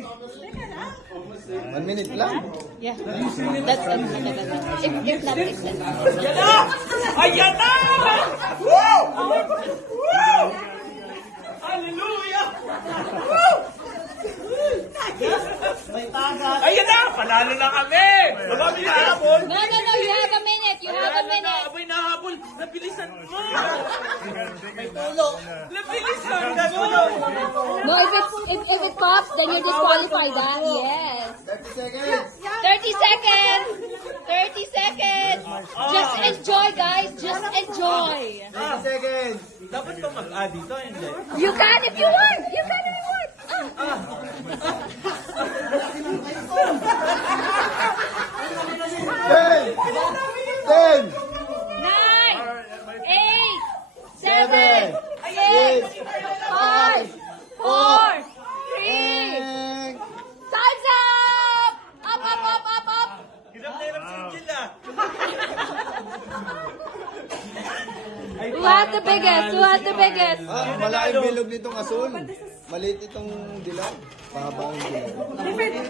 1 minute lang. Yeah. That's it. If not extended. Ayan na! Woo! Woo! Hallelujah! Woo! Ayan na! Panalo na kami! Abay nahabol! No. You have a minute. You have a minute. Abay nahabol! Nabilisan mo! May tulo! Nabilisan ka mo! No, if it pops, then you disqualify that. Yes. 30 seconds. 30 seconds. 30 seconds. Just enjoy, guys. Just enjoy. 30 seconds. Dapat ba mag-add dito? Hindi. You can if you want. You can if you want. 10, 9, 8, 7, 6, 5, 4, 3. 10. Time's up! Up. Hirap na hirap si Angel ah. Who had the biggest? Who had the biggest? Malaking bilog nitong asul. Maliit itong dilaw. Mahaba ang dilaw.